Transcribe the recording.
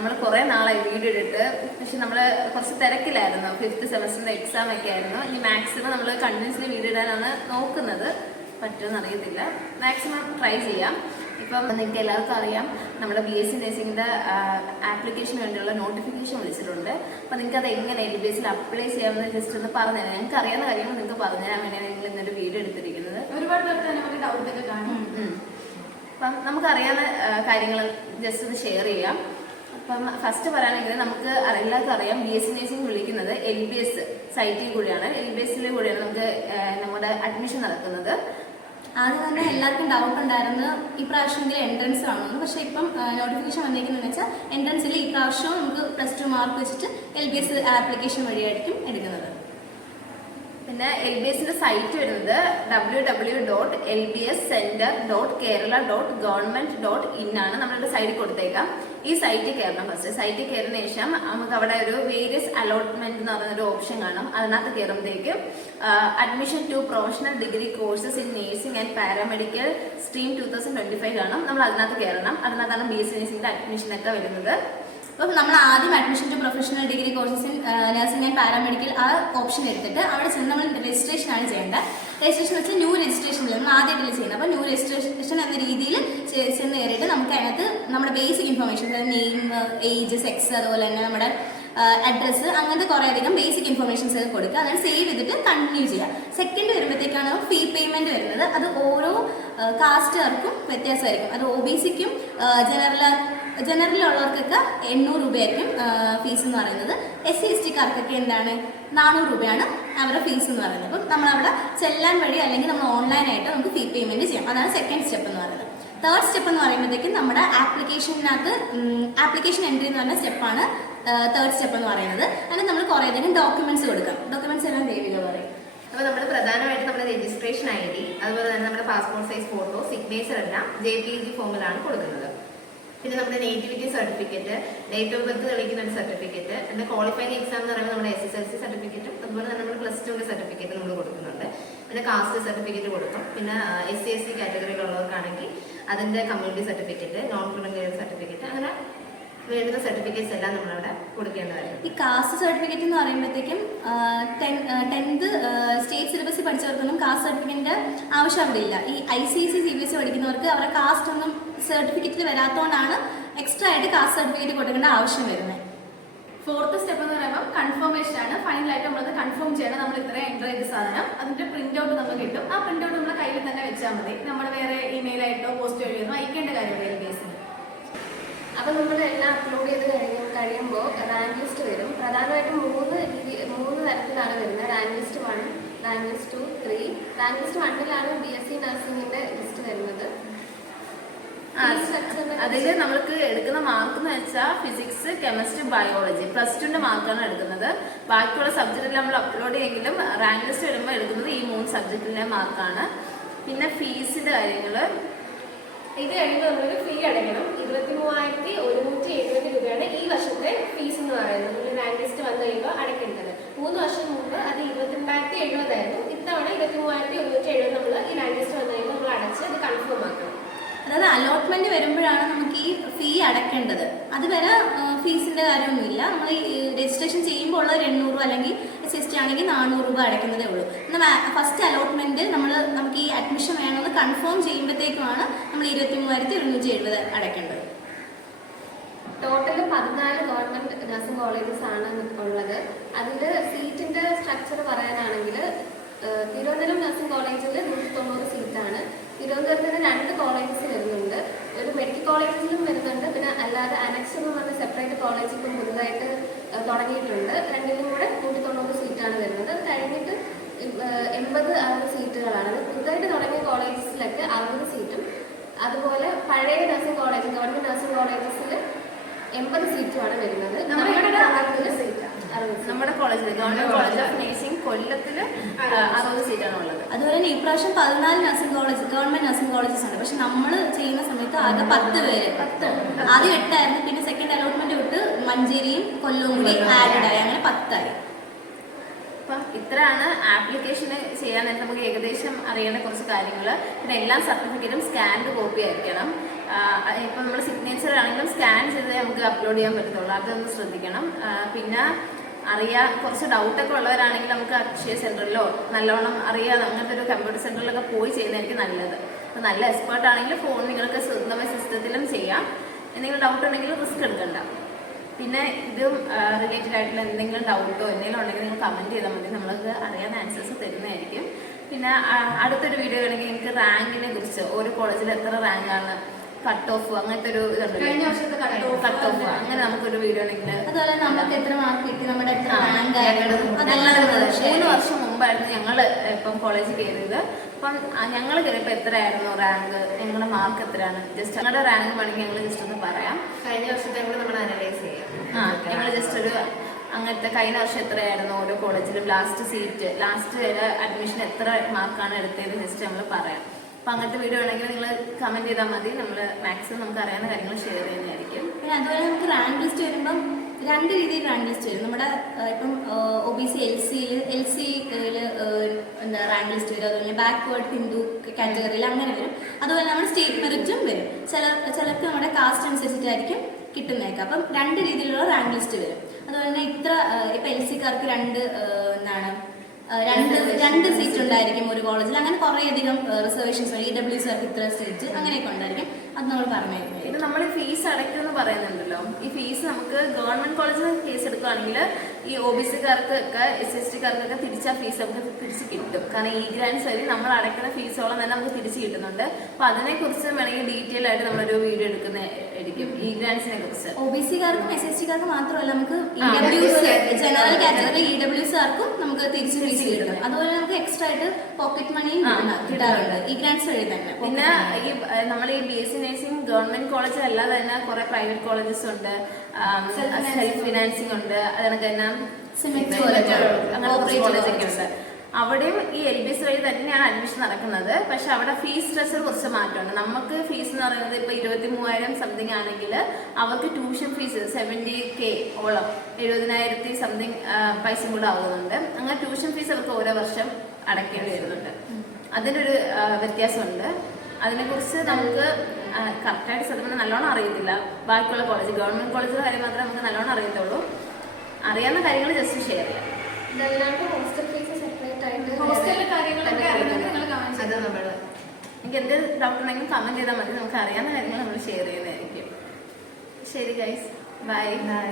നമ്മൾ കുറേ നാളായി വീഡിയോ ഇട്ടിട്ട്. പക്ഷെ നമ്മൾ കുറച്ച് തിരക്കിലായിരുന്നു. ഫിഫ്ത്ത് സെമസ്റ്ററിന്റെ എക്സാം ഒക്കെ ആയിരുന്നു. ഇനി മാക്സിമം നമ്മൾ കണ്ടിന്യൂസ്ലി വീഡിയോ ഇടാനാണ് നോക്കുന്നത്. പറ്റുമെന്ന് അറിയത്തില്ല. മാക്സിമം ട്രൈ ചെയ്യാം. ഇപ്പം നിങ്ങൾക്ക് എല്ലാവർക്കും അറിയാം. നമ്മുടെ ബി എസ് സി നഴ്സിംഗിന്റെ ആപ്ലിക്കേഷന് വേണ്ടിയുള്ള നോട്ടിഫിക്കേഷൻ വിളിച്ചിട്ടുണ്ട്. അപ്പം നിങ്ങൾക്ക് അത് എങ്ങനെ എൽ ബി എസിൽ അപ്ലൈ ചെയ്യാമെന്ന് ജസ്റ്റ് ഒന്ന് പറഞ്ഞുതരാം. ഞങ്ങൾക്ക് അറിയാവുന്ന കാര്യങ്ങൾ നിങ്ങൾക്ക് പറഞ്ഞുതരാൻ വേണ്ടിയാണ് നിങ്ങൾ ഇന്നൊരു വീഡിയോ എടുത്തിരിക്കുന്നത്. ഒരുപാട് പേർക്ക് നമുക്ക് ഡൗട്ട് ഒക്കെ കാണും. അപ്പം നമുക്കറിയാവുന്ന കാര്യങ്ങൾ ജസ്റ്റ് ഒന്ന് ഷെയർ ചെയ്യാം. അപ്പം ഫസ്റ്റ് പറയുകയാണെങ്കിൽ നമുക്ക് എല്ലാവർക്കും അറിയാം ബി എസ് സി നേഴ്സിംഗ് വിളിക്കുന്നത് എൽ ബി എസ് സൈറ്റിൽ കൂടിയാണ്. എൽ ബി എസിൽ കൂടിയാണ് നമുക്ക് നമ്മുടെ അഡ്മിഷൻ നടക്കുന്നത്. ആദ്യം തന്നെ എല്ലാവർക്കും ഡൗട്ട് ഉണ്ടായിരുന്നു ഈ പ്രാവശ്യമെങ്കിൽ എൻട്രൻസ് ആണെന്ന് പക്ഷേ ഇപ്പം നോട്ടിഫിക്കേഷൻ വന്നിരിക്കുന്നതെന്ന് വെച്ചാൽ എൻട്രൻസിൽ ഈ പ്രാവശ്യം നമുക്ക് പ്ലസ് ടു മാർക്ക് വെച്ചിട്ട് എൽ ബി എസ് ആപ്ലിക്കേഷൻ വഴിയായിരിക്കും എടുക്കുന്നത്. പിന്നെ എൽ ബി എസിന്റെ സൈറ്റ് വരുന്നത് W W dot L B S centre dot Kerala dot government dot in ആണ് നമ്മളുടെ സൈഡിൽ കൊടുത്തേക്കാം. ഈ സൈറ്റിൽ കയറണം ഫസ്റ്റ് സൈറ്റിൽ കയറുന്ന ശേഷം നമുക്ക് അവിടെ ഒരു വേരിയസ് അലോട്ട്മെന്റ് എന്ന് പറയുന്ന ഒരു ഓപ്ഷൻ കാണും. അതിനകത്ത് കയറുമ്പോഴത്തേക്ക് admission to professional degree courses in nursing and paramedical stream two thousand twenty five കാണും. നമ്മൾ അതിനകത്ത് കയറണം അതിനകത്താണ് ബി എസ് നേഴ്സിംഗിന്റെ അഡ്മിഷൻ ഒക്കെ വരുന്നത്. അപ്പം നമ്മൾ ആദ്യം admission to professional degree courses in nursing and paramedical ആ ഓപ്ഷൻ എടുത്തിട്ട് അവിടെ ചെന്ന് നമ്മൾ രജിസ്ട്രേഷൻ ആണ് ചെയ്യേണ്ടത്. രജിസ്ട്രേഷൻ വെച്ചാൽ ന്യൂ രജിസ്ട്രേഷൻ നമ്മൾ ആദ്യമായിട്ടല്ലേ ചെയ്യുന്നത്. അപ്പോൾ ന്യൂ രജിസ്ട്രേഷൻ എന്ന രീതിയിൽ ചെന്ന് കയറിയിട്ട് നമുക്ക് അതിനകത്ത് നമ്മുടെ ബേസിക് ഇൻഫർമേഷൻ അതായത് നെയിം ഏജ് സെക്സ് അതുപോലെ തന്നെ നമ്മുടെ അഡ്രസ്സ് അങ്ങനത്തെ കുറേ അധികം ബേസിക് ഇൻഫർമേഷൻസ് ഒക്കെ കൊടുക്കുക. അതാണ് സേവ് ചെയ്തിട്ട് കണ്ടിന്യൂ ചെയ്യുക. സെക്കൻഡ് വരുമ്പോഴത്തേക്കാണ് ഫീ പേയ്മെന്റ് വരുന്നത്. അത് ഓരോ കാസ്റ്റുകാർക്കും വ്യത്യാസമായിരിക്കും. അത് ഒ ബി സിക്കും ജനറൽ ജനറലുള്ളവർക്കൊക്കെ എണ്ണൂറ് രൂപയായിരിക്കും ഫീസ് എന്ന് പറയുന്നത്. എസ് സി എസ് ടിക്കാർക്കൊക്കെ എന്താണ്? നാനൂറ് രൂപയാണ് അവരുടെ ഫീസ് എന്ന് പറയുന്നത്. അപ്പം നമ്മളവിടെ ചെല്ലാൻ വഴി അല്ലെങ്കിൽ നമ്മൾ ഓൺലൈനായിട്ട് നമുക്ക് ഫീ പേയ്മെന്റ് ചെയ്യാം. അതാണ് സെക്കൻഡ് സ്റ്റെപ്പ് എന്ന് പറയുന്നത്. തേർഡ് സ്റ്റെപ്പ് എന്ന് പറയുമ്പോഴത്തേക്കും നമ്മുടെ ആപ്ലിക്കേഷനകത്ത് ആപ്ലിക്കേഷൻ എൻട്രി എന്ന് പറഞ്ഞ സ്റ്റെപ്പാണ് തേർഡ് സ്റ്റെപ്പ് എന്ന് പറയുന്നത്. അതിന് നമ്മൾ കുറേ അധികം ഡോക്യുമെന്റ്സ് കൊടുക്കാം. ഡോക്യുമെന്റ്സ് എല്ലാം ദേവിക പറയും. അപ്പോൾ നമ്മൾ പ്രധാനമായിട്ട് നമ്മുടെ രജിസ്ട്രേഷൻ ഐ ഡി അതുപോലെ തന്നെ നമ്മുടെ പാസ്പോർട്ട് സൈസ് ഫോട്ടോ സിഗ്നേച്ചർ എല്ലാം ജെ പി ജി ഫോമിലാണ് കൊടുക്കുന്നത്. പിന്നെ നമ്മുടെ nativity certificate date of birth തെളിയിക്കുന്ന ഒരു സർട്ടിഫിക്കറ്റ് പിന്നെ ക്വാളിഫൈഡ് എക്സാം എന്ന് പറയുമ്പോൾ നമ്മുടെ എസ് എസ് എൽ സി സർട്ടിഫിക്കറ്റും അതുപോലെ തന്നെ നമ്മുടെ പ്ലസ് ടുവിന്റെ സർട്ടിഫിക്കറ്റ് നമ്മൾ കൊടുക്കുന്നുണ്ട്. പിന്നെ കാസ്റ്റ് സർട്ടിഫിക്കറ്റ് കൊടുക്കും. പിന്നെ എസ് സി എസ് സി കാറ്റഗറിയിലുള്ളവർക്കാണെങ്കിൽ അതിന്റെ community certificate non criminal certificate അങ്ങനെ വേണ്ടുന്ന സർട്ടിഫിക്കറ്റ്സ് എല്ലാം നമ്മളവിടെ കൊടുക്കേണ്ടതായിരുന്നു ഈ കാസ്റ്റ് സർട്ടിഫിക്കറ്റ് എന്ന് പറയുമ്പോഴത്തേക്കും ടെൻത്ത് സ്റ്റേറ്റ് സിലബസിൽ പഠിച്ചവർക്കൊന്നും കാസ്റ്റ് സർട്ടിഫിക്കറ്റിന്റെ ആവശ്യം അവിടെ ഇല്ല. ഈ I C S C C B S പഠിക്കുന്നവർക്ക് അവരുടെ കാസ്റ്റ് ഒന്നും സർട്ടിഫിക്കറ്റിൽ വരാത്തതുകൊണ്ടാണ് എക്സ്ട്രാ ആയിട്ട് കാസ്റ്റ് സർട്ടിഫിക്കറ്റ് കൊടുക്കേണ്ട ആവശ്യം വരുന്നത് ഫോർത്ത് സ്റ്റെപ്പ് എന്ന് പറയുമ്പോൾ കൺഫർമേഷൻ ആണ്. ഫൈനലായിട്ട് നമ്മളത് കൺഫേം ചെയ്യണം. നമ്മൾ ഇത്രയും എന്റർ ചെയ്ത സാധനം. അതിന്റെ പ്രിന്റ് ഔട്ട് നമുക്ക് കിട്ടും. ആ പ്രിന്റ് ഔട്ട് നമ്മുടെ കയ്യിൽ തന്നെ വെച്ചാൽ മതി. നമ്മൾ വേറെ ഇമെയിൽ ആയിട്ടോ പോസ്റ്റ് വഴിയൊന്നും അയക്കേണ്ട കാര്യമില്ല എൽ ബി എസിന് അപ്പോൾ നമ്മൾ എല്ലാം അപ്ലോഡ് ചെയ്ത് കഴിയും കഴിയുമ്പോൾ റാങ്ക് ലിസ്റ്റ് വരും. പ്രധാനമായിട്ടും മൂന്ന് രീതി മൂന്ന് തരത്തിലാണ് വരുന്നത്. Rank list one rank list two three rank list വണ്ണിലാണ് B S C നഴ്സിംഗിന്റെ ലിസ്റ്റ് വരുന്നത്. അതിൽ നമ്മൾക്ക് എടുക്കുന്ന മാർക്ക് എന്ന് വെച്ചാൽ ഫിസിക്സ് കെമിസ്ട്രി ബയോളജി പ്ലസ് ടുവിന്റെ മാർക്കാണ് എടുക്കുന്നത്. ബാക്കിയുള്ള സബ്ജക്റ്റിൽ നമ്മൾ അപ്ലോഡ് ചെയ്യെങ്കിലും റാങ്ക് ലിസ്റ്റ് വരുമ്പോൾ എടുക്കുന്നത് ഈ മൂന്ന് സബ്ജക്റ്റിലെ മാർക്കാണ് പിന്നെ ഫീസിന്റെ കാര്യങ്ങൾ ഇത് കഴിയുമ്പോൾ നമ്മളൊരു ഫീ അടയ്ക്കണം. ഇരുപത്തി മൂവായിരത്തി ഒരുന്നൂറ്റി എഴുപത് രൂപയാണ് ഈ വർഷത്തെ ഫീസ് എന്ന് പറയുന്നത്. ഒരു റാങ്ക് ലിസ്റ്റ് വന്നു കഴിയുമ്പോൾ അടയ്ക്കേണ്ടത്. മൂന്ന് വർഷം മുമ്പ് അത് ഇരുപത്തിരണ്ടായിരത്തി എഴുപതായിരുന്നു ഇത്തവണ ഇരുപത്തി മൂവായിരത്തി ഒരുന്നൂറ്റി എഴുപത് നമ്മൾ ഈ റാങ്ക് ലിസ്റ്റ് വന്നു കഴിയുമ്പോൾ നമ്മൾ അടച്ച് അത് കൺഫേം ആക്കണം. അതായത് അലോട്ട്മെന്റ് വരുമ്പോഴാണ് നമുക്ക് ഈ ഫീ അടയ്ക്കേണ്ടത് അതുവരെ ഫീസിന്റെ കാര്യമൊന്നുമില്ല. നമ്മൾ ഈ രജിസ്ട്രേഷൻ ചെയ്യുമ്പോൾ ഉള്ള ഒരു എണ്ണൂറ് അല്ലെങ്കിൽ എസ് എസ് ടി ആണെങ്കിൽ നാനൂറ് രൂപ അടയ്ക്കുന്നതേ ഉള്ളൂ. എന്നാൽ ഫസ്റ്റ് അലോട്ട്മെന്റ് നമ്മൾ നമുക്ക് ഈ അഡ്മിഷൻ വേണമെന്ന് കൺഫേം ചെയ്യുമ്പോഴത്തേക്കുമാണ് ഇരുപത്തി മൂവായിരത്തി ഇരുന്നൂറ്റി എഴുപത് അടയ്ക്കേണ്ടത്. ടോട്ടൽ പതിനാല് ഗവൺമെന്റ് നഴ്സിംഗ് കോളേജസ് ആണ് ഉള്ളത്. അതിൽ സീറ്റിന്റെ സ്ട്രക്ചർ പറയാനാണെങ്കിൽ തിരുവനന്തപുരം നഴ്സിംഗ് കോളേജിൽ നൂറ്റി തൊണ്ണൂറ് സീറ്റാണ്. തിരുവനന്തപുരത്തിന് രണ്ട് കോളേജസ് വരുന്നുണ്ട്. ഒരു മെഡിക്കൽ കോളേജിലും വരുന്നുണ്ട്. പിന്നെ അല്ലാതെ അനക്സ് എന്ന് പറഞ്ഞ സെപ്പറേറ്റ് കോളേജ് ഇപ്പം പുതുതായിട്ട് തുടങ്ങിയിട്ടുണ്ട്. രണ്ടിലും കൂടെ നൂറ്റി തൊണ്ണൂറ് സീറ്റാണ് വരുന്നത്. കഴിഞ്ഞിട്ട് എൺപത് അറുപത് സീറ്റുകളാണ്. പുതുതായിട്ട് തുടങ്ങിയ കോളേജസിലൊക്കെ അറുപത് സീറ്റും അതുപോലെ പഴയ നഴ്സിംഗ് കോളേജ് ഗവൺമെന്റ് നഴ്സിംഗ് കോളേജസിൽ എൺപത് സീറ്റുമാണ് വരുന്നത്. നമ്മുടെ ഇവിടെ കോളേജിൽ ഗവൺമെന്റ് കോളേജ് ഓഫ് നഴ്സിംഗ് കൊല്ലത്തിൽ അറുപത് സീറ്റാണ് ഉള്ളത്. അതുപോലെ തന്നെ ഇപ്രാവശ്യം പതിനാല് nursing college government nursing colleges ആണ് പക്ഷെ നമ്മൾ ചെയ്യുന്ന സമയത്ത് ആകെ പത്ത് പേര്. പത്ത്. ആദ്യം എട്ടായിരുന്നു പിന്നെ സെക്കൻഡ് അലോട്ട്മെന്റ് വിട്ട് മഞ്ചേരിയും കൊല്ലവും കൂടി ആഡഡ് ആയി. അങ്ങനെ പത്തായി. അപ്പം ഇത്രയാണ് ആപ്ലിക്കേഷന് ചെയ്യാനായിട്ട് നമുക്ക് ഏകദേശം അറിയേണ്ട കുറച്ച് കാര്യങ്ങൾ. പിന്നെ എല്ലാ സർട്ടിഫിക്കറ്റും സ്കാൻഡ് കോപ്പി ആയിരിക്കണം. ഇപ്പം നമ്മൾ സിഗ്നേച്ചർ ആണെങ്കിലും സ്കാൻ ചെയ്തേ നമുക്ക് അപ്ലോഡ് ചെയ്യാൻ പറ്റത്തുള്ളൂ. അതൊന്ന് ശ്രദ്ധിക്കണം. പിന്നെ അറിയാ കുറച്ച് ഡൗട്ടൊക്കെ ഉള്ളവരാണെങ്കിൽ നമുക്ക് അക്ഷയ സെന്ററിലോ നല്ലോണം അറിയാതെ അങ്ങനത്തെ ഒരു കമ്പ്യൂട്ടർ സെന്ററിലൊക്കെ പോയി ചെയ്യുന്നതായിരിക്കും നല്ലത്. അപ്പം നല്ല എക്സ്പേർട്ട് ആണെങ്കിൽ ഫോൺ നിങ്ങൾക്ക് സ്വന്തമായ സിസ്റ്റത്തിലും ചെയ്യാം. എന്തെങ്കിലും ഡൗട്ട് ഉണ്ടെങ്കിൽ റിസ്ക് എടുക്കണ്ട. പിന്നെ ഇതും റിലേറ്റഡ് ആയിട്ടുള്ള എന്തെങ്കിലും ഡൗട്ടോ എന്തെങ്കിലും ഉണ്ടെങ്കിൽ നിങ്ങൾ കമന്റ് ചെയ്താൽ മതി. നമ്മൾക്ക് അറിയാൻ ആൻസേഴ്സ് തരുന്നതായിരിക്കും. പിന്നെ അടുത്തൊരു വീഡിയോ ആണെങ്കിൽ എനിക്ക് റാങ്കിനെ കുറിച്ച് ഒരു കോളേജിൽ എത്ര റാങ്കാണ് കട്ട് ഓഫ് അങ്ങനത്തെ ഒരു കഴിഞ്ഞ വർഷത്തെ കട്ട് ഓഫ് കട്ട് ഓഫ് അങ്ങനെ നമുക്കൊരു വീഡിയോ ഉണ്ടെങ്കിൽ അതുപോലെ നമുക്ക് എത്ര മാർക്ക് കിട്ടി നമ്മുടെ എത്ര റാങ്ക് മൂന്ന് വർഷം മുമ്പായിരുന്നു ഞങ്ങൾ ഇപ്പം കോളേജിൽ കയറിയത്. അപ്പം ഞങ്ങൾ കയറിയപ്പോൾ എത്രയായിരുന്നു റാങ്ക് ഞങ്ങളുടെ മാർക്ക് എത്രയാണ്? ജസ്റ്റ് ഞങ്ങളുടെ റാങ്ക് വേണമെങ്കിൽ ഞങ്ങൾ ജസ്റ്റ് ഒന്ന് പറയാം. കഴിഞ്ഞ വർഷത്തെ കൂടെ നമ്മൾ അനലൈസ് ചെയ്യാം. ആ ഞങ്ങൾ ജസ്റ്റ് ഒരു അങ്ങനത്തെ കഴിഞ്ഞ വർഷം എത്രയായിരുന്നു ഓരോ കോളേജിലും ലാസ്റ്റ് സീറ്റ് ലാസ്റ്റ് വരെ അഡ്മിഷൻ എത്ര മാർക്കാണ് എടുത്തത് ജസ്റ്റ് നമ്മൾ പറയാം. അപ്പം അങ്ങനത്തെ വീഡിയോ ആണെങ്കിൽ നിങ്ങൾ കമന്റ് ചെയ്താൽ മതി. നമ്മൾ മാക്സിമം നമുക്ക് അറിയാവുന്ന കാര്യങ്ങൾ ഷെയർ ചെയ്യുന്നതായിരിക്കും. പിന്നെ അതുപോലെ നമുക്ക് റാങ്ക് ലിസ്റ്റ് വരുമ്പം രണ്ട് രീതിയിൽ റാങ്ക് ലിസ്റ്റ് വരും. നമ്മുടെ ഇപ്പം ഒ ബി സി എൽ സിയിൽ എൽ സിയിൽ എന്താ റാങ്ക് ലിസ്റ്റ് വരും. അതുപോലെ ബാക്ക്വേർഡ് ഹിന്ദു കാറ്റഗറിയിൽ അങ്ങനെ വരും. അതുപോലെ നമ്മുടെ സ്റ്റേറ്റ് മെറിറ്റും വരും. ചില ചിലർക്ക് നമ്മുടെ കാസ്റ്റ് അനുസരിച്ചിട്ടായിരിക്കും കിട്ടുന്നേക്കാം അപ്പം രണ്ട് രീതിയിലുള്ള റാങ്ക് ലിസ്റ്റ് വരും. അതുപോലെ തന്നെ ഇത്ര ഇപ്പം എൽ സിക്കാർക്ക് രണ്ട് എന്താണ് രണ്ട് രണ്ട് സീറ്റ് ഉണ്ടായിരിക്കും ഒരു കോളേജിൽ അങ്ങനെ കുറേയധികം റിസർവേഷൻസ് ഇ ഡബ്ല്യു സാർക്ക് ഇത്ര സീറ്റ് അങ്ങനെയൊക്കെ ഉണ്ടായിരിക്കും. അത് നമ്മൾ പറഞ്ഞിരുന്നു ഇത് നമ്മൾ ഫീസ് അടയ്ക്കുമെന്ന് പറയുന്നുണ്ടല്ലോ. ഈ ഫീസ് നമുക്ക് ഗവൺമെന്റ് കോളേജിൽ ഫീസ് എടുക്കുകയാണെങ്കിൽ ഈ ഒ ബി സിക്കാർക്ക് ഒക്കെ എസ് എസ് ടിക്കാർക്കൊക്കെ തിരിച്ച ഫീസ് നമുക്ക് തിരിച്ച് കിട്ടും. കാരണം ഈ ഗ്രാൻസ് വഴി നമ്മൾ അടയ്ക്കുന്ന ഫീസോളം തന്നെ നമുക്ക് തിരിച്ച് കിട്ടുന്നുണ്ട്. അപ്പൊ അതിനെക്കുറിച്ച് വേണമെങ്കിൽ ഡീറ്റെയിൽ ആയിട്ട് നമ്മളൊരു വീഡിയോ എടുക്കുന്ന എടുക്കും. ഈ ഗ്രാൻസിനെ കുറിച്ച്. ഒ ബി സിക്കാർക്കും എസ് എസ് ടിക്കാർക്കും മാത്രമല്ല നമുക്ക് ജനറൽ കാറ്റഗറി ഇ ഡബ്ല്യൂസുകാർക്കും നമുക്ക് തിരിച്ച് ഫീസ് കിട്ടും അതുപോലെ നമുക്ക് എക്സ്ട്രാ ആയിട്ട് പോക്കറ്റ് മണിയും കിട്ടാറുണ്ട്. ഈ ഗ്രാൻസ് വഴി തന്നെ പിന്നെ ഈ നമ്മൾ ഈ B S C nursing government college അല്ലാതെ തന്നെ കുറെ പ്രൈവറ്റ് കോളേജസ് ഉണ്ട്. സെൽഫ് ഫിനാൻസിങ് ഉണ്ട്. അതിനൊക്കെ തന്നെ സിമെന്റ് college, college, അങ്ങനെ കുറച്ച് cooperative കോളേജൊക്കെ ഉണ്ട്. അവിടെയും ഈ എൽ ബി എസ് വഴി തന്നെയാണ് അഡ്മിഷൻ നടക്കുന്നത്. പക്ഷെ അവിടെ ഫീസ് സ്ട്രക്ചർ കുറച്ച് മാറ്റമുണ്ട്. നമുക്ക് ഫീസ് എന്ന് പറയുന്നത് ഇപ്പൊ ഇരുപത്തി മൂവായിരം സംതിങ് ആണെങ്കിൽ അവർക്ക് ട്യൂഷൻ ഫീസ് സെവന്റി കെ ഓളം എഴുപതിനായിരത്തി സംതിങ് പൈസ കൂടെ ആവുന്നുണ്ട്. അങ്ങനെ ട്യൂഷൻ ഫീസ് അവർക്ക് ഓരോ വർഷം അടയ്ക്കേണ്ടി വരുന്നുണ്ട്. അതിനൊരു വ്യത്യാസമുണ്ട്. അതിനെക്കുറിച്ച് നമുക്ക് കറക്റ്റായിട്ട് സത്യം നല്ലോണം അറിയത്തില്ല. ബാക്കിയുള്ള കോളേജ് ഗവൺമെന്റ് കോളേജിലെ കാര്യം മാത്രമേ നമുക്ക് നല്ലോണം അറിയത്തുള്ളൂ. അറിയാവുന്ന കാര്യങ്ങൾ ജസ്റ്റ് ഷെയർ ചെയ്യാം. എനിക്ക് അത് നമ്മൾ എന്തെങ്കിലും ഡൗട്ട് ഉണ്ടെങ്കിൽ കമന്റ് ചെയ്താൽ മതി. നമുക്ക് അറിയാവുന്ന കാര്യങ്ങൾ നമ്മൾ ഷെയർ ചെയ്യുന്നതായിരിക്കും. ശരി ഗൈസ് ബൈ ബൈ